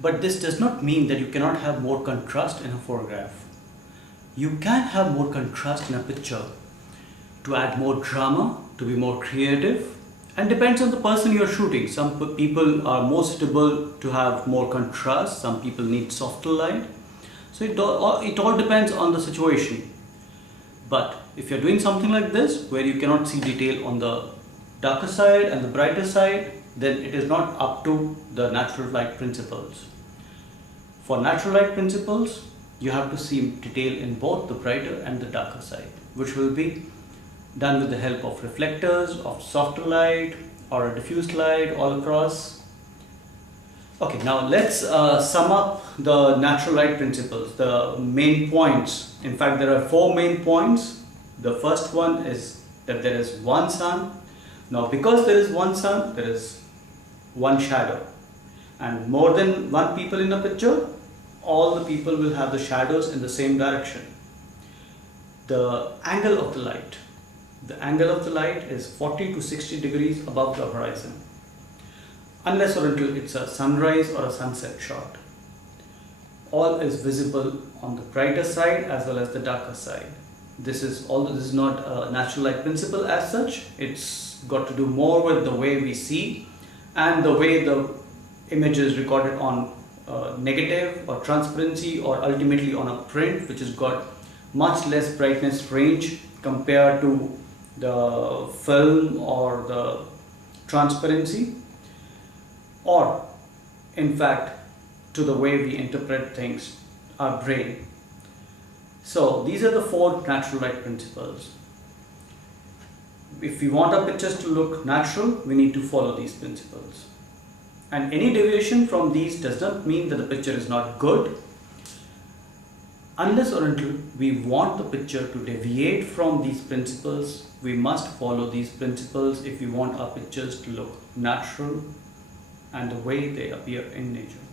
But this does not mean that you cannot have more contrast in a photograph. You can have more contrast in a picture to add more drama, to be more creative, and depends on the person you're shooting. Some people are more suitable to have more contrast, some people need softer light. So it all depends on the situation. But if you're doing something like this, where you cannot see detail on the darker side and the brighter side, then it is not up to the natural light principles. For natural light principles, you have to see detail in both the brighter and the darker side, which will be done with the help of reflectors, of softer light or a diffused light all across. Okay, now let's sum up the natural light principles, the main points. In fact, there are 4 main points. The first one is that there is one sun. Now, because there is one sun, there is one shadow. And more than one people in a picture, all the people will have the shadows in the same direction. The angle of the light. The angle of the light is 40 to 60 degrees above the horizon, unless or until it's a sunrise or a sunset shot. All is visible on the brighter side as well as the darker side. This is not a natural light principle as such. It's got to do more with the way we see and the way the image is recorded on negative or transparency, or ultimately on a print, which has got much less brightness range compared to the film or the transparency, or in fact to the way we interpret things, our brain. So these are the 4 natural light principles. If we want our pictures to look natural, we need to follow these principles. And any deviation from these does not mean that the picture is not good. Unless or until we want the picture to deviate from these principles, we must follow these principles if we want our pictures to look natural and the way they appear in nature.